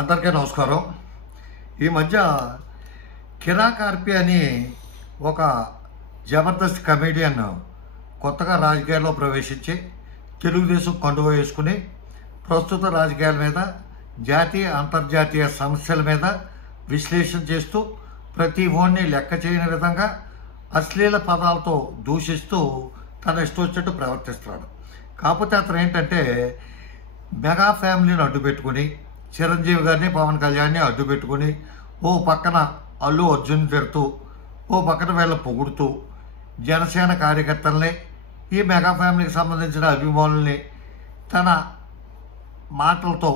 అందరికీ నమస్కారం. ఈ మధ్య కిరాక్ ఆర్పి అని ఒక జబర్దస్త్ కమెడియన్ కొత్తగా రాజకీయాల్లో ప్రవేశించి తెలుగుదేశం కండువా వేసుకుని ప్రస్తుత రాజకీయాల మీద, జాతీయ అంతర్జాతీయ సమస్యల మీద విశ్లేషణ చేస్తూ ప్రతి ఓన్ని లెక్క చేయని విధంగా అశ్లీల పదాలతో దూషిస్తూ తన ఇష్టం వచ్చినట్టు ప్రవర్తిస్తున్నాడు. కాకపోతే అతను ఏంటంటే మెగా ఫ్యామిలీని అడ్డు పెట్టుకుని చిరంజీవి గారిని, పవన్ కళ్యాణ్ని అడ్డు పెట్టుకుని ఓ పక్కన అల్లు అర్జున్ తిడుతూ ఓ పక్కన వీళ్ళ పొగుడుతూ జనసేన కార్యకర్తల్ని, ఈ మెగా ఫ్యామిలీకి సంబంధించిన అభిమానుల్ని తన మాటలతో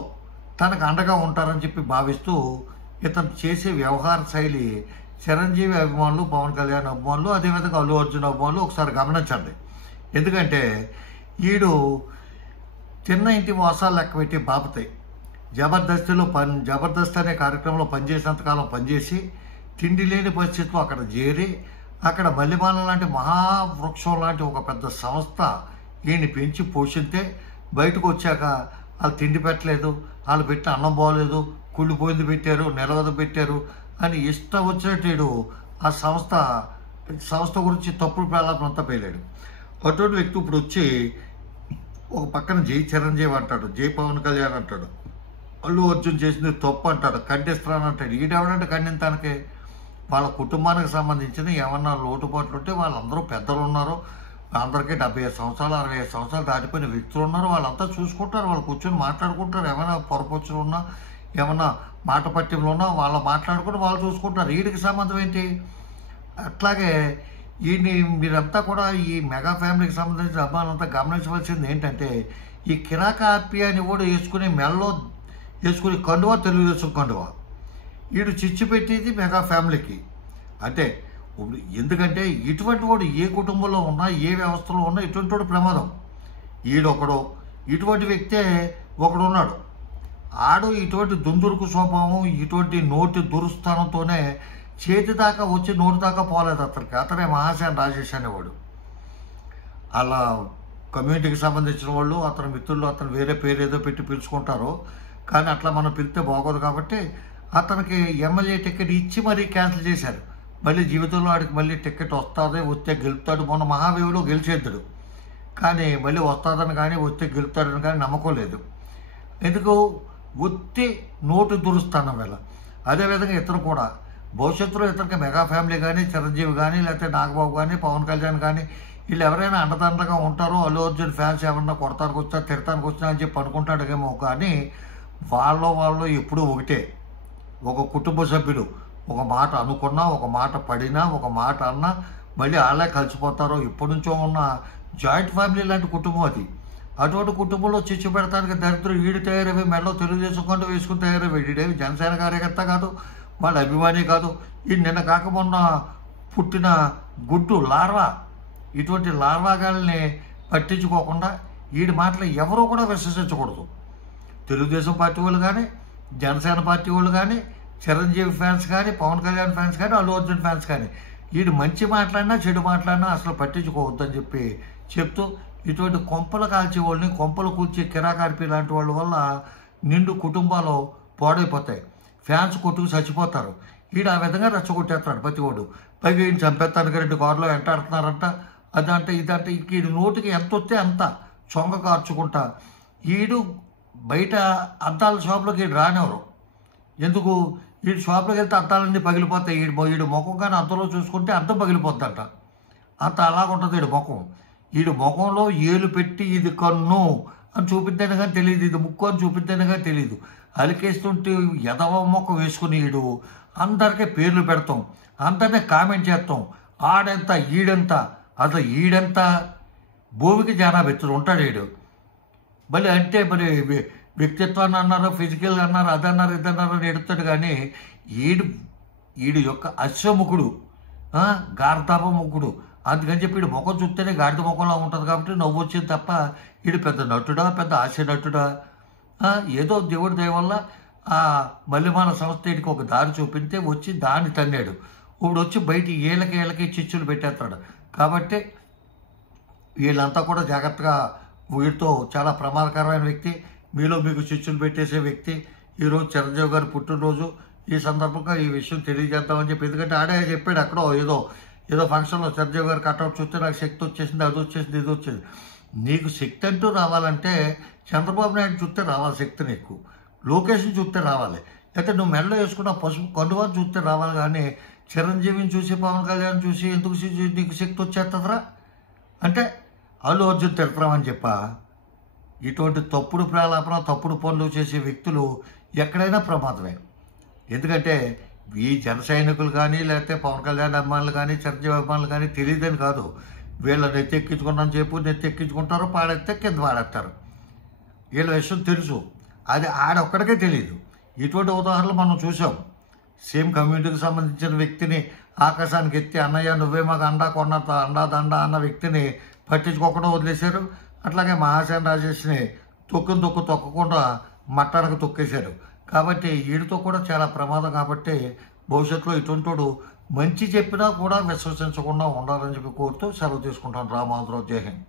తనకు అండగా ఉంటారని చెప్పి భావిస్తూ ఇతను చేసే వ్యవహార శైలి చిరంజీవి అభిమానులు, పవన్ కళ్యాణ్ అభిమానులు, అదేవిధంగా అల్లు అర్జున్ అభిమానులు ఒకసారి గమనించండి. ఎందుకంటే ఈడు చిన్న ఇంటి మోసాలు లెక్క పెట్టి బాపుతాయి. జబర్దస్త్ అనే కార్యక్రమంలో పనిచేసినంతకాలం పనిచేసి తిండి లేని పరిస్థితుల్లో అక్కడ చేరి అక్కడ మల్లెమాల లాంటి మహావృక్షం లాంటి ఒక పెద్ద సంస్థ ఈయన్ని పెంచి పోషిస్తే బయటకు వచ్చాక వాళ్ళు తిండి పెట్టలేదు, వాళ్ళు పెట్టి అన్నం బాగోలేదు, కుళ్ళిపోయింది పెట్టారు, నిలవద పెట్టారు అని ఇష్టం వచ్చినట్టు ఆ సంస్థ గురించి తప్పుడు ప్రలాపనంతా పేలాడు. అటువంటి వ్యక్తి ఇప్పుడు వచ్చి ఒక పక్కన జై చిరంజీవి అంటాడు, జై పవన్ కళ్యాణ్ అంటాడు, అల్లు అర్జున్ చేసింది తప్పు అంటాడు, ఖండిస్తాను అంటాడు. ఈడెవడంటే ఖండించడానికి వాళ్ళ కుటుంబానికి సంబంధించిన ఏమన్నా లోటుపాట్లు ఉంటే వాళ్ళందరూ పెద్దలు ఉన్నారు, అందరికీ 75 సంవత్సరాలు 65 సంవత్సరాలు దాటిపోయిన వ్యక్తులు ఉన్నారు, వాళ్ళంతా చూసుకుంటారు, వాళ్ళు కూర్చొని మాట్లాడుకుంటారు. ఏమైనా పొరపచ్చులు ఉన్నా, ఏమన్నా మాట పట్టింపులు ఉన్నా వాళ్ళు మాట్లాడుకుంటూ వాళ్ళు చూసుకుంటారు. వీడికి సంబంధం ఏంటి? అట్లాగే వీడిని మీరంతా కూడా ఈ మెగా ఫ్యామిలీకి సంబంధించిన అబ్బాయిలంతా గమనించవలసింది ఏంటంటే, ఈ కిరాక్ ఆర్పి అని కూడా వేసుకుని మెల్లో వేసుకుని కండువా తెలుగుదేశం కండువా వీడు చిచ్చు పెట్టేది మెగా ఫ్యామిలీకి. అంటే ఎందుకంటే ఇటువంటి వాడు ఏ కుటుంబంలో ఉన్నా, ఏ వ్యవస్థలో ఉన్నా ఇటువంటి వాడు ప్రమాదం. ఈడొకడు ఇటువంటి వ్యక్తే ఒకడున్నాడు. ఆడు ఇటువంటి దుందురుకు స్వభావం, ఇటువంటి నోటి దురుస్థానంతోనే చేతి దాకా వచ్చి నోటి దాకా పోలేదు అతనికి. అతనే మహాసేన రాజేష్ అనేవాడు. అలా కమ్యూనిటీకి సంబంధించిన వాళ్ళు, అతని మిత్రులు అతను వేరే పేరు ఏదో పెట్టి పిలుచుకుంటారు, కానీ అట్లా మనం పిలిస్తే బాగోదు కాబట్టి అతనికి ఎమ్మెల్యే టికెట్ ఇచ్చి మరీ క్యాన్సిల్ చేశారు. మళ్ళీ జీవితంలో ఆడికి మళ్ళీ టికెట్ వస్తే గెలుపుతాడు. మొన్న మహావేవులో గెలిచేద్దాడు, కానీ మళ్ళీ వస్తుందని కానీ వస్తే గెలుపుతాడని కానీ నమ్మకం లేదు. ఎందుకు? ఒత్తి నోటు దురుస్తాను వేళ. అదేవిధంగా ఇతను కూడా భవిష్యత్తులో ఇతనికి మెగా ఫ్యామిలీ కానీ, చిరంజీవి కానీ, లేకపోతే నాగబాబు కానీ, పవన్ కళ్యాణ్ కానీ వీళ్ళు ఎవరైనా అండదండగా ఉంటారో, అల్లు అర్జున్ ఫ్యాన్స్ ఎవరన్నా కొడతానికి వచ్చినా తిడతానికి వచ్చినా అని చెప్పి అనుకుంటాడేమో, కానీ వాళ్ళు ఎప్పుడూ ఒకటే. ఒక కుటుంబ సభ్యుడు ఒక మాట అనుకున్నా, ఒక మాట పడినా, ఒక మాట అన్నా మళ్ళీ వాళ్ళే కలిసిపోతారో. ఇప్పటి నుంచో ఉన్న జాయింట్ ఫ్యామిలీ లాంటి కుటుంబం అది. అటువంటి కుటుంబంలో చిచ్చు పెడతానికి దరిద్రం ఈడు తయారవి మెడలో తెలుగుదేశం కొండ వేసుకుని తయారవి. ఈడేవి జనసేన కార్యకర్త కాదు, వాళ్ళ అభిమాని కాదు. ఈ నిన్న కాక మొన్న పుట్టిన గుడ్డు లార్వా. ఇటువంటి లార్వాగాల్ని పట్టించుకోకుండా వీడి మాటలు ఎవరూ కూడా విశ్వసించకూడదు. తెలుగుదేశం పార్టీ వాళ్ళు కానీ, జనసేన పార్టీ వాళ్ళు కానీ, చిరంజీవి ఫ్యాన్స్ కానీ, పవన్ కళ్యాణ్ ఫ్యాన్స్ కానీ, అల్లు అర్జున్ ఫ్యాన్స్ కానీ వీడు మంచి మాట్లాడినా చెడు మాట్లాడినా అసలు పట్టించుకోవద్దని చెప్పి చెప్తూ, ఇటువంటి కొంపలు కాల్చే వాళ్ళని, కొంపలు కూల్చే కిరాక్ ఆర్పి లాంటి వాళ్ళ వల్ల నిండు కుటుంబాలు పాడైపోతాయి, ఫ్యాన్స్ కొట్టుకు చచ్చిపోతారు. వీడు ఆ విధంగా రెచ్చగొట్టేస్తాడు ప్రతి వాడు. పైగా ఈయన చంపేస్తానికి 2 కార్లు వెంటాడుతున్నారంట, అదంటే ఇదంటే. వీడి నోటికి ఎంత వస్తే అంత చొంగ కార్చుకుంటా. వీడు బయట అద్దాల షాపులోకి వీడు రానివ్వరు. ఎందుకు? వీడి షాపులోకి వెళ్తే అద్దాలన్నీ పగిలిపోతాయి. వీడు ముఖం కానీ అద్దంలో చూసుకుంటే అద్దం పగిలిపోద్దంట. అంత అలాగుంటుంది వీడి ముఖం. వీడి ముఖంలో ఏలు పెట్టి ఇది కన్ను అని చూపిద్దాను కానీ తెలియదు, ఇది ముక్కు అని చూపిద్దాను కానీ తెలియదు. అలికేస్తుంటే ఎదవ మొక్క వేసుకుని వీడు అందరికీ పేర్లు పెడతాం, అందరినీ కామెంట్ చేస్తాం. ఆడెంత ఈడెంత, అసలు ఈడెంత భూమికి జనాభా ఎత్తుడు ఉంటాడు వీడు. మళ్ళీ అంటే మరి వ్యక్తిత్వాన్ని అన్నారు, ఫిజికల్ అన్నారు, అదన్నారు ఇదన్నారు అని ఎడుతాడు. కానీ ఈడు యొక్క అశ్వముఖుడు, గార్ధాప ముఖుడు. అందుకని చెప్పి వీడు ముఖం చూస్తేనే గాడిద ముఖంలో ఉంటుంది కాబట్టి నవ్వు వచ్చింది తప్ప వీడు పెద్ద నటుడా, పెద్ద హాస్య నటుడా? ఏదో దేవుడి దయ వల్ల ఆ మల్లెమాల సంస్థ వీడికి ఒక దారి చూపితే వచ్చి దాన్ని తన్నాడు. ఇప్పుడు వచ్చి బయట ఏళ్ళకి చిచ్చులు పెట్టేస్తాడు. కాబట్టి వీళ్ళంతా కూడా జాగ్రత్తగా, వీడితో చాలా ప్రమాదకరమైన వ్యక్తి, మీలో మీకు చిచ్చులు పెట్టేసే వ్యక్తి, ఈరోజు చిరంజీవి గారి పుట్టినరోజు, ఈ సందర్భంగా ఈ విషయం తెలియజేద్దామని చెప్పి, ఎందుకంటే ఆడే చెప్పాడు ఎక్కడో ఏదో ఫంక్షన్లో చిరంజీవి గారి కట్అవుట్ చూస్తే నాకు శక్తి వచ్చేసింది, అది వచ్చేసింది, ఇది వచ్చేది. నీకు శక్తి అంటూ రావాలంటే చంద్రబాబు నాయుడు చూస్తే రావాలి శక్తి, నీకు లోకేష్ని చూస్తే రావాలి, అయితే నువ్వు మెడలో వేసుకున్న పసుపు కండువాన్ని చూస్తే రావాలి. కానీ చిరంజీవిని చూసి పవన్ కళ్యాణ్ చూసి ఎందుకు నీకు శక్తి వచ్చేస్తుందిరా అంటే అల్లు అర్జున్ తిడతామని చెప్పా. ఇటువంటి తప్పుడు ప్రలాపన, తప్పుడు పనులు చేసే వ్యక్తులు ఎక్కడైనా ప్రమాదమే. ఎందుకంటే ఈ జన సైనికులు కానీ, లేకపోతే పవన్ కళ్యాణ్ అభిమానులు కానీ, చిరంజీవి అభిమానులు కానీ తెలియదని కాదు, వీళ్ళని నెత్తెక్కించుకున్నాను చెప్పు నెత్తెక్కించుకుంటారు, పాడేస్తే కింద పాడేస్తారు. వీళ్ళ విషయం తెలుసు, అది ఆడొక్కడికే తెలియదు. ఇటువంటి ఉదాహరణలు మనం చూసాం. సేమ్ కమ్యూనిటీకి సంబంధించిన వ్యక్తిని ఆకాశానికి ఎత్తి అన్నయ్య నువ్వే మాకు అండా కొన్నంత అండా దండ అన్న వ్యక్తిని పట్టించుకోకుండా వదిలేశారు. అట్లాగే మహాసేన రాజేష్ని తొక్కకుండా మట్టానికి తొక్కేశారు. కాబట్టి వీడితో కూడా చాలా ప్రమాదం. కాబట్టి భవిష్యత్తులో ఇటువంటివాడు మంచి చెప్పినా కూడా విశ్వసించకుండా ఉండాలని చెప్పి కోరుతూ సెలవు తీసుకుంటాను. రామాంధ్రరావు, జై హింద్.